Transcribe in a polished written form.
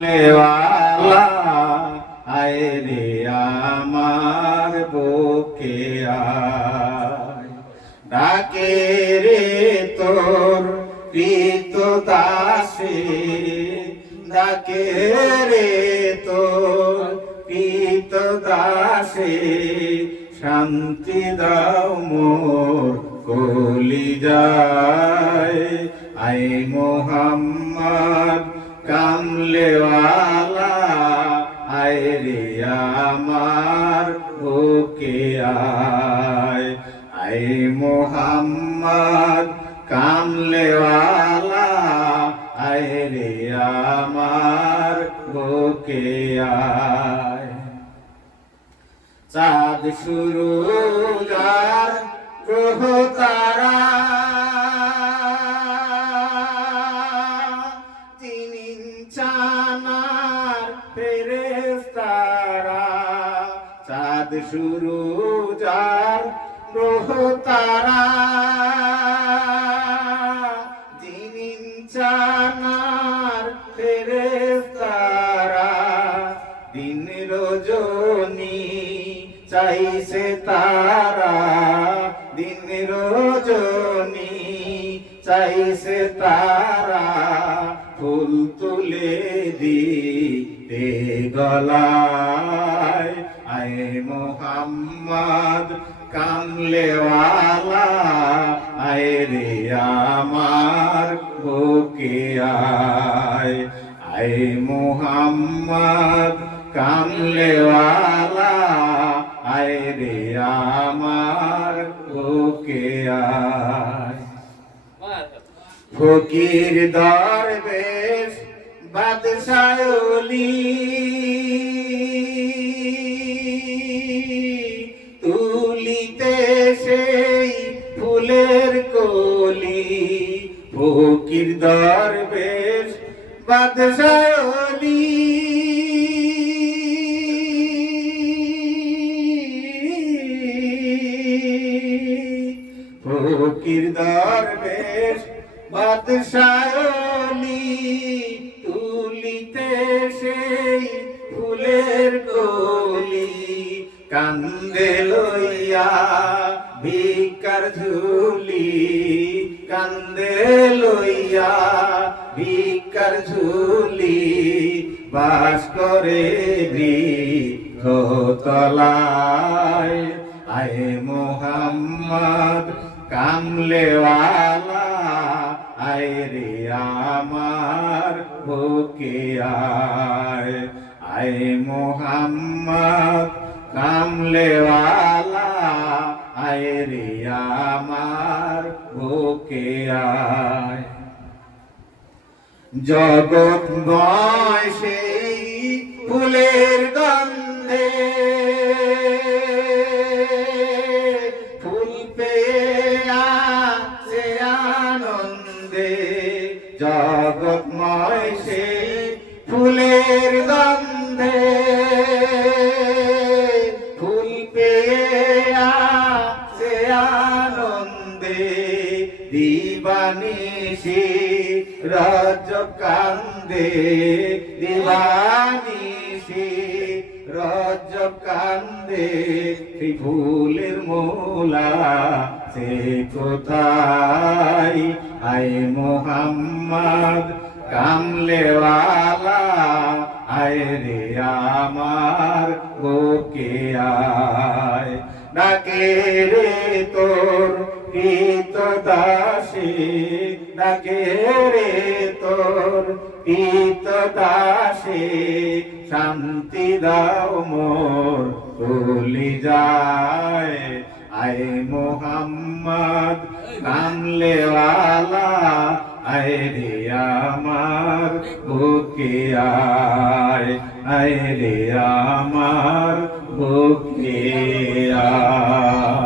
লেওয়ালা আয় রে আমার বুকে আয়, ডাকে রে তোর প্রীত দাসে, ডাকে রে তোর প্রীত দাসে, শান্তি দাও মোর কলিজায়। আয় মোহাম্মদ কামলেওয়ালা আয় রে আমার বুকে আয়। আয় মোহাম্মদ কামলেওয়ালা আয় রে আমার বুকে আয়। চাঁদ সুরুজ আর গ্রহ তারা চানার ফেরেশতারা, চাঁদ সুরুজ আর গ্রহ তারা, জিনিন চানার ফেরেশতারা, দিন রজনী চাইছে তারা, দিন রজনী চাইছে তারা, ফুল তুলে দিতে গলায়। আয় মোহাম্মদ কামলেওয়ালা আয় রে আমার বুকে আয়। আয় মোহাম্মদ কামলেওয়ালা আয় রে আমার বুকে আয়। ফকির দরবেশ বাদশাহলি তুলিতে সেই ফুলের কলি, ফকির দরবেশ বাদশাহলি ফকির দরবেশ বাদশাহলি তুলিতে সেই ফুলের কলি, কান্দে লইয়া ভিক্ষার ঝুলি, কান্দে লইয়া ভিক্ষার ঝুলি, বাস করে বৃক্ষতলায়। আয় মোহাম্মদ কামলেওয়ালা আয় রে আমার বুকে আয়। আয় মোহাম্মদ কামলেওয়ালা আয় রে আমার বুকে আয়। জগৎময় সেই ফুলের গন্ধে ফুল পেয়ে আছে আনন্দে, জগৎময় সেই ফুলের গন্ধে ফুল পেয়ে আছে আনন্দে, দিবানিশি রজ কান্দে, দিবানিশি রজ কান্দে, ফুলের মোলা সে কোথায়। আয় মোহাম্মদ কামলেওয়ালা আয় রে আমার বুকে আয়। ডাকে রে তোর প্রীত দাসে, ডাকে রে তোর প্রীত দাসে, শান্তি দাও মোর কলিজায়। আয় মোহাম্মদ কামলেওয়ালা আয় রে আমার বুকে আয়। আয় রে আমার বুকে আয়।